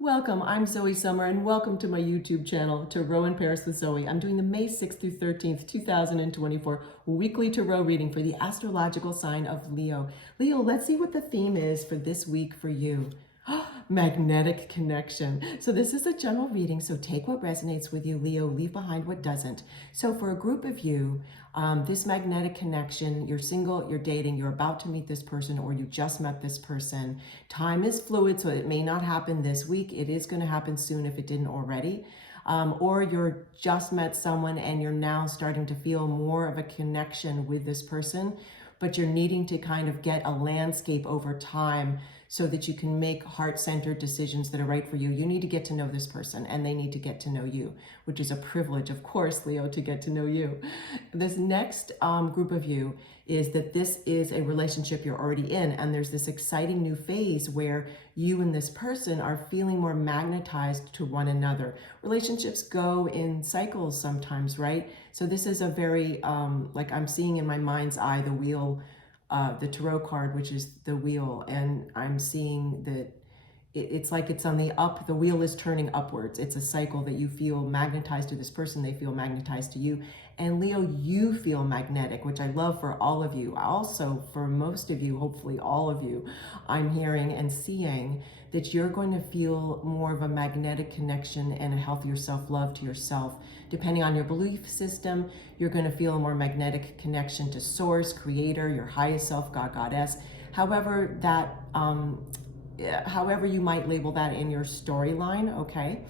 Welcome, I'm Zoe Summer, and welcome to my YouTube channel, Tarot in Paris with Zoe. I'm doing the May 6th through 13th, 2024 weekly tarot reading for the astrological sign of Leo. Leo, let's see what the theme is for this week for you. Magnetic connection. So this is a general reading, so take what resonates with you, Leo, leave behind what doesn't. So for a group of you, this magnetic connection, you're single, you're dating, you're about to meet this person, or you just met this person. Time is fluid, so it may not happen this week. It is going to happen soon if it didn't already. Or you're just met someone and you're now starting to feel more of a connection with this person, but you're needing to kind of get a landscape over time so that you can make heart-centered decisions that are right for you. You need to get to know this person and they need to get to know you, which is a privilege, of course, Leo, to get to know you. This next group of you is that this is a relationship you're already in, and there's this exciting new phase where you and this person are feeling more magnetized to one another. Relationships go in cycles sometimes, right? So this is a very, like I'm seeing in my mind's eye, the wheel, the tarot card, which is the wheel, and I'm seeing that it's like it's on the up, the wheel is turning upwards. It's a cycle that you feel magnetized to this person, they feel magnetized to you. And Leo, you feel magnetic, which I love for all of you. Also, for most of you, hopefully all of you, I'm hearing and seeing that you're going to feel more of a magnetic connection and a healthier self-love to yourself. Depending on your belief system, you're going to feel a more magnetic connection to source, creator, your highest self, God, goddess. However, however you might label that in your storyline, okay?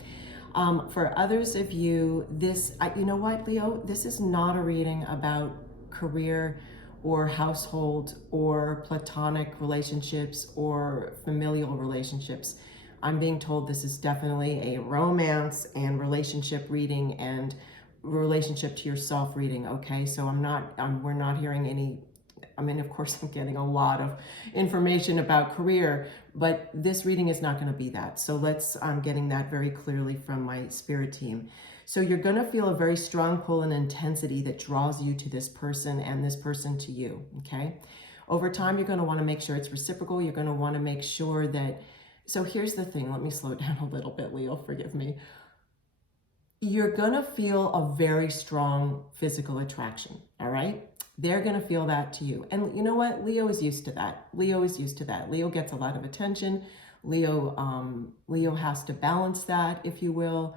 For others of you, you know what, Leo? This is not a reading about career or household or platonic relationships or familial relationships. I'm being told this is definitely a romance and relationship reading and relationship to yourself reading, okay? So we're not hearing any, I mean, of course, I'm getting a lot of information about career, but this reading is not going to be that. So I'm getting that very clearly from my spirit team. So you're going to feel a very strong pull and intensity that draws you to this person and this person to you, okay? Over time, you're going to want to make sure it's reciprocal. You're going to want to make sure that, so here's the thing. Let me slow down a little bit, Leo, forgive me. You're going to feel a very strong physical attraction, all right? They're going to feel that to you. And you know what? Leo is used to that. Leo is used to that. Leo gets a lot of attention. Leo has to balance that, if you will.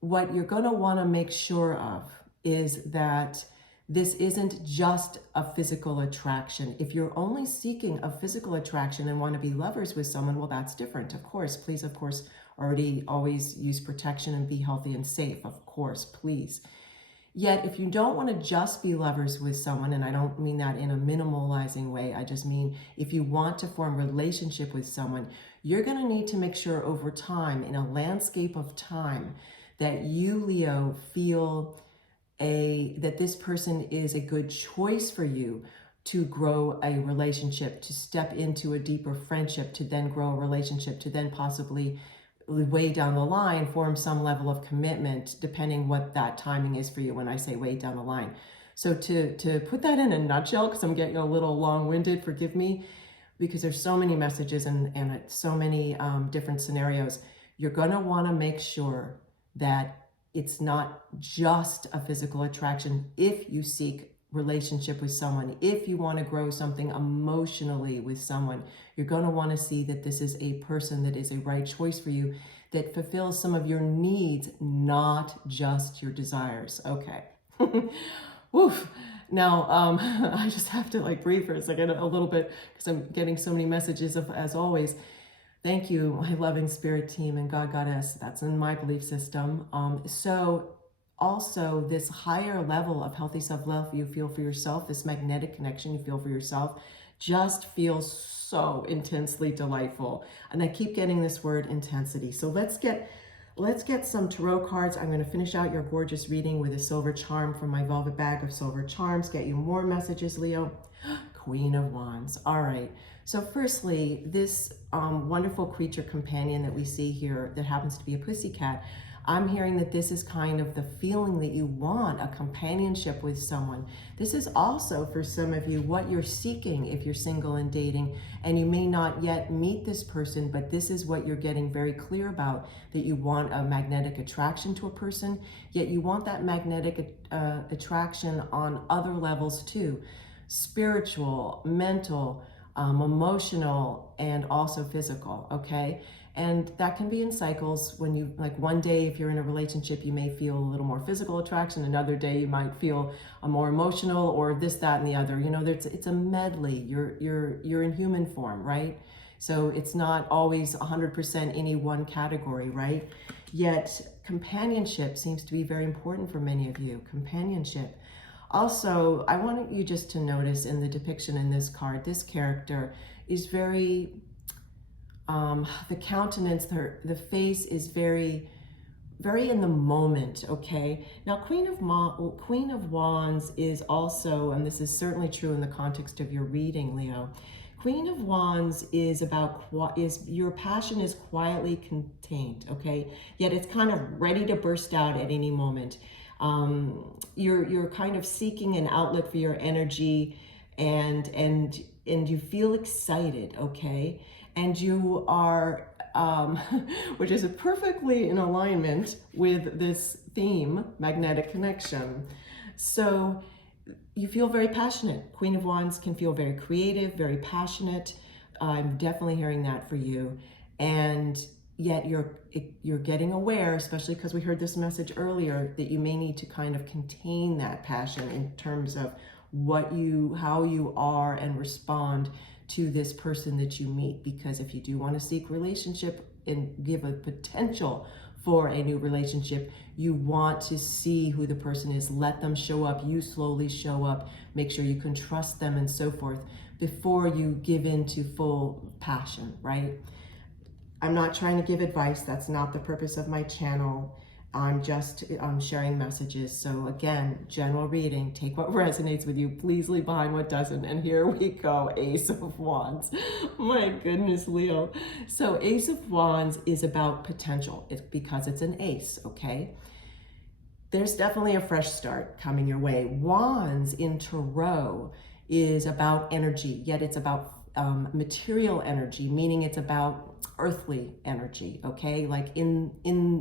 What you're going to want to make sure of is that this isn't just a physical attraction. If you're only seeking a physical attraction and want to be lovers with someone, well, that's different. Of course, please, of course, always use protection and be healthy and safe. Of course, please. Yet, if you don't want to just be lovers with someone, and I don't mean that in a minimalizing way, I just mean if you want to form a relationship with someone, you're going to need to make sure over time, in a landscape of time, that you, Leo, feel that this person is a good choice for you to grow a relationship, to step into a deeper friendship, to then grow a relationship, to then possibly way down the line form some level of commitment, depending what that timing is for you when I say way down the line. So to put that in a nutshell, because I'm getting a little long-winded, forgive me, because there's so many messages and so many different scenarios, you're going to want to make sure that it's not just a physical attraction. If you seek relationship with someone, if you want to grow something emotionally with someone, you're going to want to see that this is a person that is a right choice for you, that fulfills some of your needs, not just your desires. Okay. Woof. Now, I just have to like breathe for a second a little bit because I'm getting so many messages as always. Thank you, my loving spirit team and God, Goddess. That's in my belief system. So also this higher level of healthy self-love you feel for yourself, this magnetic connection you feel for yourself, just feels so intensely delightful. And I keep getting this word intensity. So let's get some tarot cards. I'm going to finish out your gorgeous reading with a silver charm from my velvet bag of silver charms. Get you more messages, Leo. Queen of Wands. All right. So firstly, this wonderful creature companion that we see here that happens to be a pussycat, I'm hearing that this is kind of the feeling that you want, a companionship with someone. This is also, for some of you, what you're seeking if you're single and dating, and you may not yet meet this person, but this is what you're getting very clear about, that you want a magnetic attraction to a person, yet you want that magnetic attraction on other levels too. Spiritual, mental, emotional, and also physical, okay? And that can be in cycles. When you, like, one day if you're in a relationship, you may feel a little more physical attraction. Another day you might feel a more emotional, or this, that, and the other. You know, it's a medley. You're in human form, right? So it's not always 100% any one category, right? Yet companionship seems to be very important for many of you. Companionship. Also, I want you just to notice in the depiction in this card, this character is very, the countenance, the face is very, very in the moment, okay? Now, Queen of Wands is also, and this is certainly true in the context of your reading, Leo, Queen of Wands is about, your passion is quietly contained, okay? Yet it's kind of ready to burst out at any moment. You're kind of seeking an outlet for your energy, and you feel excited, okay? And you are, which is perfectly in alignment with this theme, magnetic connection. So you feel very passionate. Queen of Wands can feel very creative, very passionate. I'm definitely hearing that for you. And yet you're getting aware, especially because we heard this message earlier, that you may need to kind of contain that passion in terms of how you are and respond to this person that you meet. Because if you do want to seek relationship and give a potential for a new relationship, you want to see who the person is, let them show up, you slowly show up, make sure you can trust them and so forth before you give in to full passion, right? I'm not trying to give advice. That's not the purpose of my channel. I'm just sharing messages. So again, general reading, take what resonates with you. Please leave behind what doesn't. And here we go, Ace of Wands. My goodness, Leo. So Ace of Wands is about potential. It's because it's an ace, okay? There's definitely a fresh start coming your way. Wands in Tarot is about energy, yet it's about material energy, meaning it's about earthly energy, okay? Like in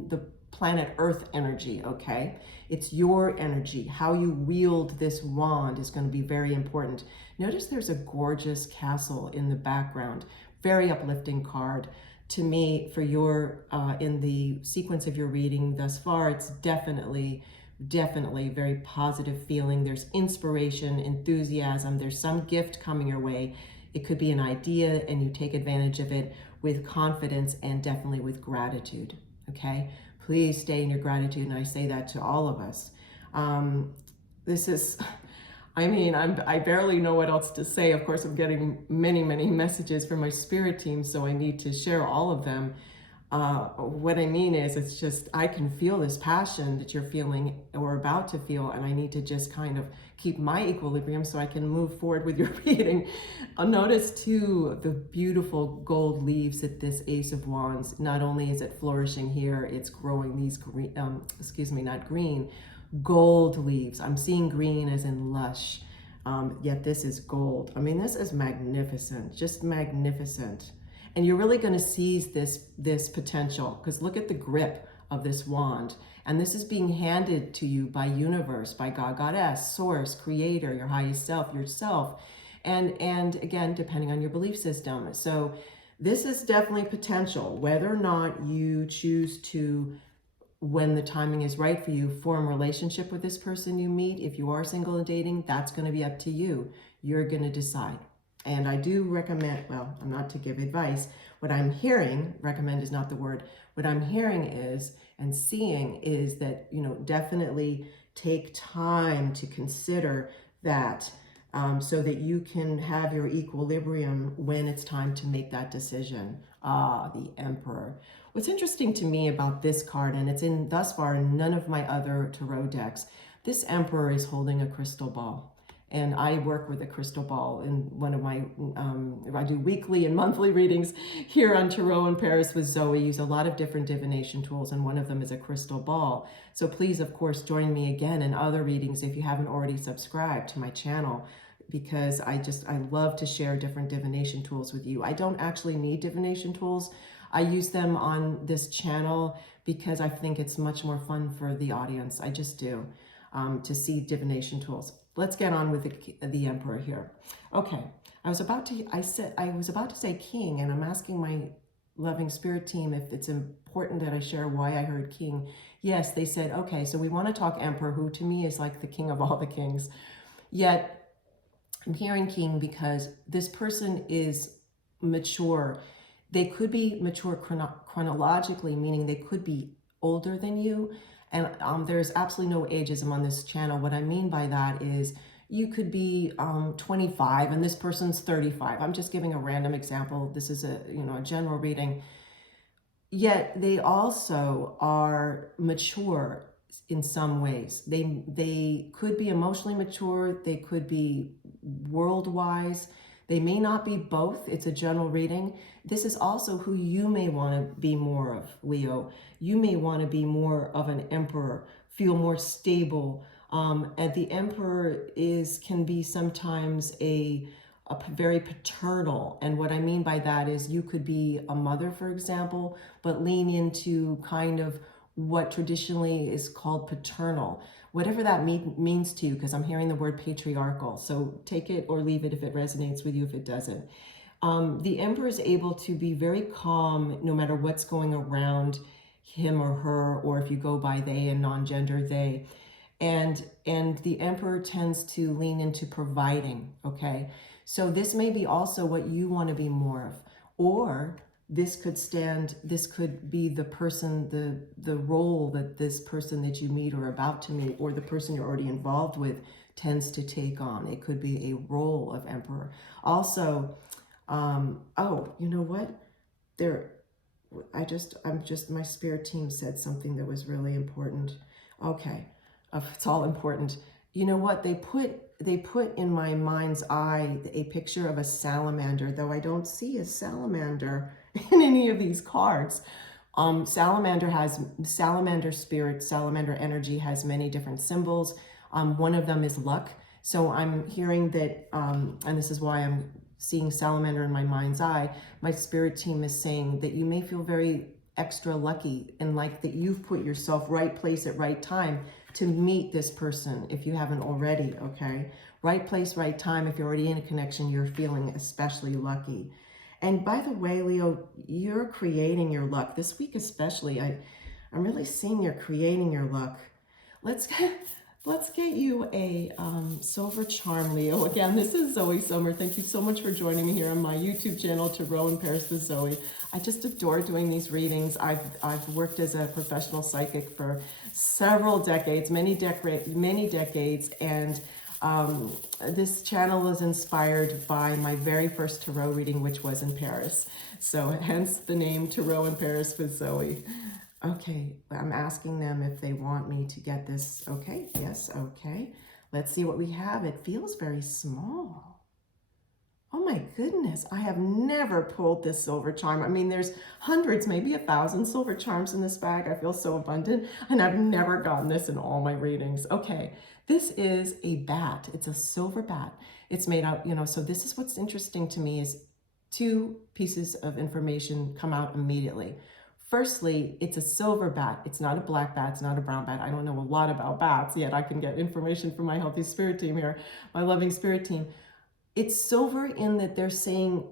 the planet Earth energy, okay? It's your energy. How you wield this wand is going to be very important. Notice there's a gorgeous castle in the background. Very uplifting card. To me, for your, in the sequence of your reading thus far, it's definitely very positive feeling. There's inspiration, enthusiasm. There's some gift coming your way. It could be an idea and you take advantage of it with confidence and definitely with gratitude, okay? Please stay in your gratitude, and I say that to all of us. This is, I mean, I barely know what else to say. Of course, I'm getting many messages from my spirit team, so I need to share all of them. What I mean is, it's just, I can feel this passion that you're feeling or about to feel, and I need to just kind of keep my equilibrium so I can move forward with your reading. I'll notice too the beautiful gold leaves that this Ace of Wands, not only is it flourishing here, it's growing these green, not green, gold leaves. I'm seeing green as in lush, yet this is gold. I mean, this is magnificent, just magnificent. And you're really going to seize this potential, because look at the grip of this wand. And this is being handed to you by universe, by God, Goddess, source, creator, your highest self, yourself. And again, depending on your belief system. So this is definitely potential. Whether or not you choose to, when the timing is right for you, form a relationship with this person you meet, if you are single and dating, that's going to be up to you. You're going to decide. And I do recommend, well, I'm not to give advice. What I'm hearing, recommend is not the word, what I'm hearing is, and seeing is that, you know, definitely take time to consider that, so that you can have your equilibrium when it's time to make that decision. Ah, the Emperor. What's interesting to me about this card, and it's in thus far in none of my other tarot decks, this Emperor is holding a crystal ball. And I work with a crystal ball in one of my, I do weekly and monthly readings here on Tarot in Paris with Zoe. Use a lot of different divination tools, and one of them is a crystal ball. So please, of course, join me again in other readings if you haven't already subscribed to my channel, because I love to share different divination tools with you. I don't actually need divination tools. I use them on this channel because I think it's much more fun for the audience. I just do, to see divination tools. Let's get on with the Emperor here. Okay, I was about to say King, and I'm asking my loving spirit team if it's important that I share why I heard King. Yes, they said, okay, so we want to talk Emperor, who to me is like the king of all the kings. Yet I'm hearing King because this person is mature. They could be mature chronologically, meaning they could be older than you. And there's absolutely no ageism on this channel. What I mean by that is you could be 25 and this person's 35. I'm just giving a random example. This is a general reading. Yet they also are mature in some ways. They could be emotionally mature. They could be world-wise. They may not be both. It's a general reading. This is also who you may want to be more of, Leo. You may want to be more of an Emperor, feel more stable. And the Emperor can be sometimes a very paternal. And what I mean by that is you could be a mother, for example, but lean into kind of what traditionally is called paternal. Whatever that means to you, because I'm hearing the word patriarchal. So take it or leave it if it resonates with you, if it doesn't. The Emperor is able to be very calm no matter what's going around him or her, or if you go by they and non-gender they. And the Emperor tends to lean into providing, okay? So this may be also what you want to be more of. Or this could be the person, the role that this person that you meet or about to meet, or the person you're already involved with tends to take on. It could be a role of Emperor. Also, oh, you know what? My spirit team said something that was really important. Okay, it's all important. You know what? They put in my mind's eye a picture of a salamander, though I don't see a salamander in any of these cards. Salamander spirit, salamander energy has many different symbols. One of them is luck. So I'm hearing that, and this is why I'm seeing salamander in my mind's eye. My spirit team is saying that you may feel very extra lucky and like that you've put yourself right place at right time to meet this person if you haven't already, okay? Right place, right time. If you're already in a connection, you're feeling especially lucky. And by the way, Leo, you're creating your luck. This week especially, I'm really seeing you're creating your luck. Let's get you a silver charm, Leo. Again, this is Zoe Sommer. Thank you so much for joining me here on my YouTube channel, Tarot in Paris with Zoe. I just adore doing these readings. I've worked as a professional psychic for several decades, many decades, and this channel is inspired by my very first tarot reading, which was in Paris. So hence the name Tarot in Paris with Zoe. Okay, I'm asking them if they want me to get this. Okay, yes, okay. Let's see what we have. It feels very small. Oh my goodness, I have never pulled this silver charm. I mean, there's hundreds, maybe 1,000 silver charms in this bag. I feel so abundant, and I've never gotten this in all my readings. Okay, this is a bat. It's a silver bat. It's made out, so this is what's interesting to me is two pieces of information come out immediately. Firstly, it's a silver bat. It's not a black bat. It's not a brown bat. I don't know a lot about bats, yet I can get information from my healthy spirit team here, my loving spirit team. It's silver in that they're saying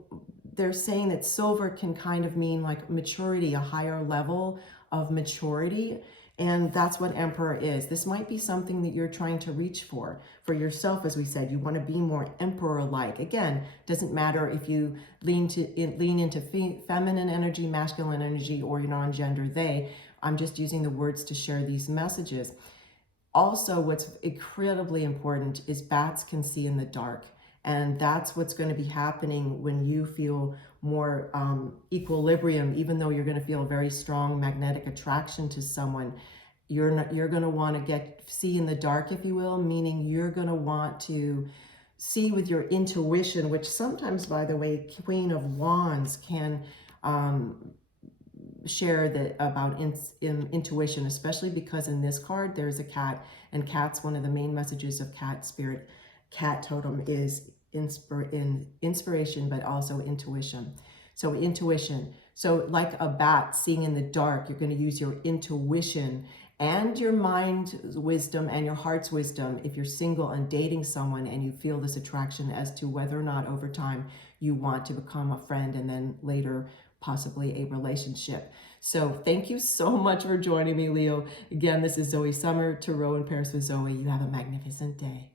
that silver can kind of mean like maturity, a higher level of maturity. And that's what Emperor is. This might be something that you're trying to reach for yourself, as we said. You want to be more Emperor-like. Again, doesn't matter if you lean into feminine energy, masculine energy, or non-gender they. I'm just using the words to share these messages. Also, what's incredibly important is bats can see in the dark. And that's what's going to be happening when you feel more equilibrium, even though you're going to feel a very strong magnetic attraction to someone. You're going to want to see in the dark, if you will, meaning you're going to want to see with your intuition, which sometimes, by the way, Queen of Wands can share that about intuition, especially because in this card there's a cat, and cat's one of the main messages of cat spirit. Cat totem is inspiration, but also intuition. So intuition. So like a bat seeing in the dark, you're going to use your intuition and your mind's wisdom and your heart's wisdom if you're single and dating someone and you feel this attraction as to whether or not over time you want to become a friend and then later possibly a relationship. So thank you so much for joining me, Leo. Again, this is Zoe Summer, Tarot in Paris with Zoe. You have a magnificent day.